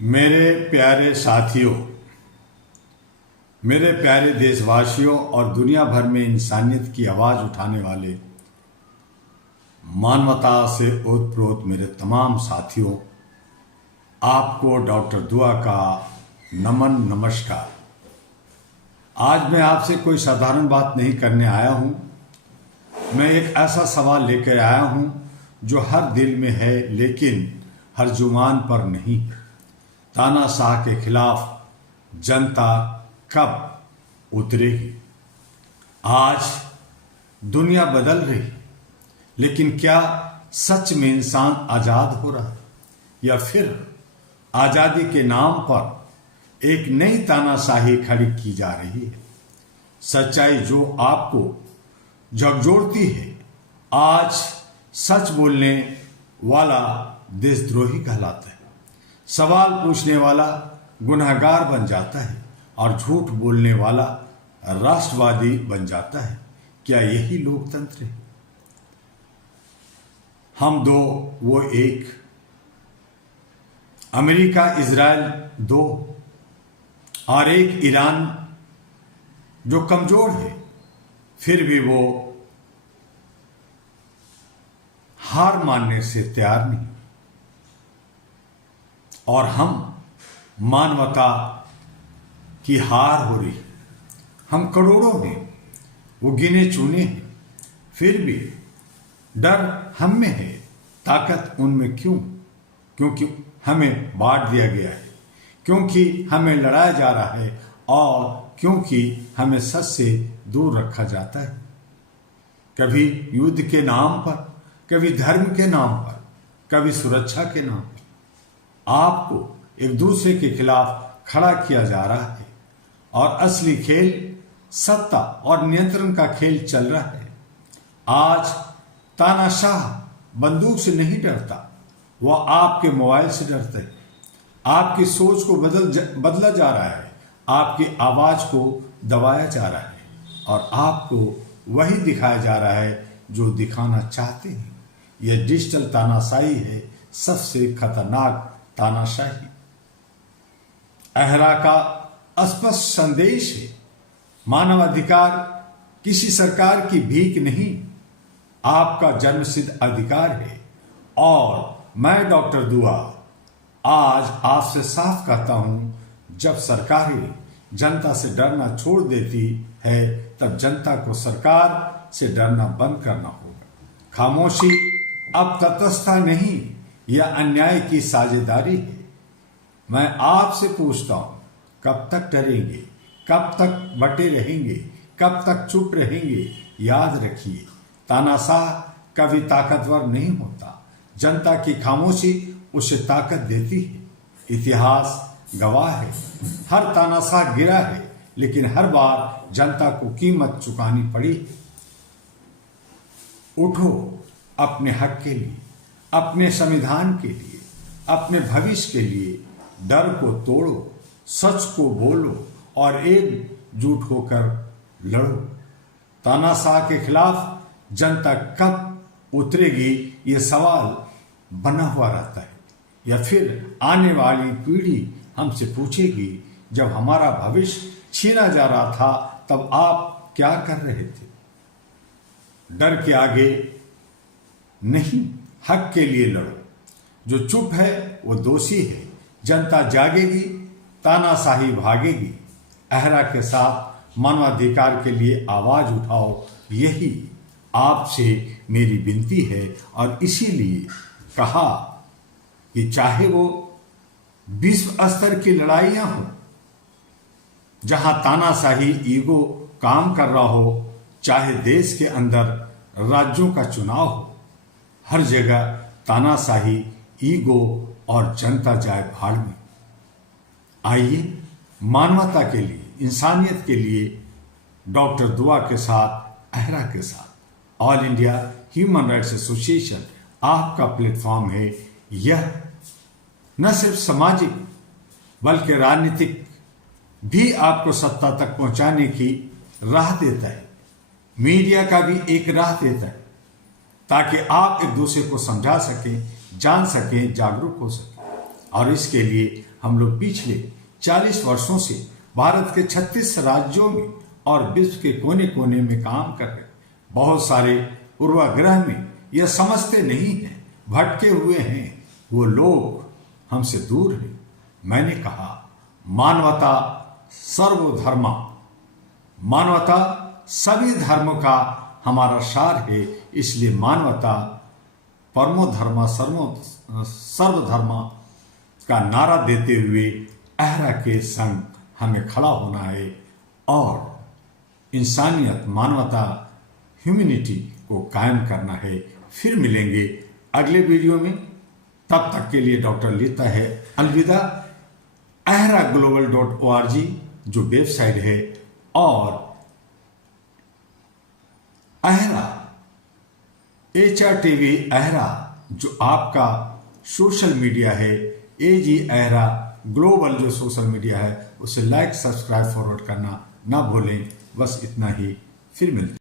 मेरे प्यारे साथियों, मेरे प्यारे देशवासियों और दुनिया भर में इंसानियत की आवाज़ उठाने वाले मानवता से ओतप्रोत मेरे तमाम साथियों, आपको डॉक्टर दुआ का नमन नमस्कार। आज मैं आपसे कोई साधारण बात नहीं करने आया हूँ। मैं एक ऐसा सवाल लेकर आया हूँ जो हर दिल में है लेकिन हर जुबान पर नहीं। तानाशाह के खिलाफ जनता कब उतरेगी? आज दुनिया बदल रही, लेकिन क्या सच में इंसान आजाद हो रहा है या फिर आजादी के नाम पर एक नई तानाशाही खड़ी की जा रही है? सच्चाई जो आपको झकझोरती है, आज सच बोलने वाला देशद्रोही कहलाता है। सवाल पूछने वाला गुनहगार बन जाता है और झूठ बोलने वाला राष्ट्रवादी बन जाता है। क्या यही लोकतंत्र है? हम दो वो एक, अमेरिका इजराइल दो, और एक ईरान जो कमजोर है फिर भी वो हार मानने से तैयार नहीं। और हम मानवता की हार हो रही। हम करोड़ों हैं, वो गिने चुने हैं, फिर भी डर हम में है, ताकत उनमें क्यों? क्योंकि हमें बांट दिया गया है, क्योंकि हमें लड़ाया जा रहा है और क्योंकि हमें सच से दूर रखा जाता है। कभी युद्ध के नाम पर, कभी धर्म के नाम पर, कभी सुरक्षा के नाम पर आपको एक दूसरे के खिलाफ खड़ा किया जा रहा है और असली खेल सत्ता और नियंत्रण का खेल चल रहा है। आज तानाशाह बंदूक से नहीं डरता, वह आपके मोबाइल से डरता है। आपकी सोच को बदला जा रहा है, आपकी आवाज को दबाया जा रहा है और आपको वही दिखाया जा रहा है जो दिखाना चाहते हैं। यह डिजिटल तानाशाही है, सबसे खतरनाक तानाशाही। अहरा का स्पष्ट संदेश है, मानवाधिकार किसी सरकार की भीख नहीं, आपका जन्मसिद्ध अधिकार है। और मैं डॉक्टर दुआ आज आपसे साफ कहता हूं, जब सरकारें जनता से डरना छोड़ देती है तब जनता को सरकार से डरना बंद करना होगा। खामोशी अब तटस्थता नहीं, यह अन्याय की साझेदारी है। मैं आपसे पूछता हूं, कब तक डरेंगे? कब तक बटे रहेंगे? कब तक चुप रहेंगे? याद रखिए, तानाशाह कभी ताकतवर नहीं होता, जनता की खामोशी उसे ताकत देती है। इतिहास गवाह है, हर तानाशाह गिरा है, लेकिन हर बार जनता को कीमत चुकानी पड़ी। उठो अपने हक के लिए, अपने संविधान के लिए, अपने भविष्य के लिए। डर को तोड़ो, सच को बोलो और एकजुट होकर लड़ो। तानाशाह के खिलाफ जनता कब उतरेगी, ये सवाल बना हुआ रहता है। या फिर आने वाली पीढ़ी हमसे पूछेगी, जब हमारा भविष्य छीना जा रहा था तब आप क्या कर रहे थे? डर के आगे नहीं, हक के लिए लड़ो। जो चुप है वो दोषी है। जनता जागेगी, तानाशाही भागेगी। अहरा के साथ मानवाधिकार के लिए आवाज उठाओ, यही आपसे मेरी विनती है। और इसीलिए कहा कि चाहे वो विश्व स्तर की लड़ाइयां हो, जहां तानाशाही ईगो काम कर रहा हो, चाहे देश के अंदर राज्यों का चुनाव हो, हर जगह तानाशाही, ईगो और जनता जाए भाड़ में। आइए मानवता के लिए, इंसानियत के लिए डॉक्टर दुआ के साथ, अहरा के साथ, all India human rights association आपका प्लेटफॉर्म है। यह न सिर्फ सामाजिक बल्कि राजनीतिक भी आपको सत्ता तक पहुंचाने की राह देता है। मीडिया का भी एक राह देता है, ताकि आप एक दूसरे को समझा सकें, जान सकें, जागरूक हो सकें। और इसके लिए हम लोग पिछले 40 वर्षों से भारत के 36 राज्यों में और विश्व के कोने कोने में काम कर रहे। बहुत सारे पूर्वाग्रह में यह समझते नहीं हैं, भटके हुए हैं, वो लोग हमसे दूर हैं। मैंने कहा मानवता सर्वधर्मा, मानवता सभी धर्मों का हमारा सार है। इसलिए मानवता परमो धर्मा सर्वधर्मा का नारा देते हुए अहरा के संग हमें खड़ा होना है और इंसानियत, मानवता, ह्यूमैनिटी को कायम करना है। फिर मिलेंगे अगले वीडियो में, तब तक के लिए डॉक्टर लेता है अलविदा। ahraglobal.org जो वेबसाइट है और अहरा HRTV अहरा जो आपका सोशल मीडिया है, AG अहरा ग्लोबल जो सोशल मीडिया है, उसे लाइक, सब्सक्राइब, फॉरवर्ड करना ना भूलें। बस इतना ही, फिर मिलते हैं।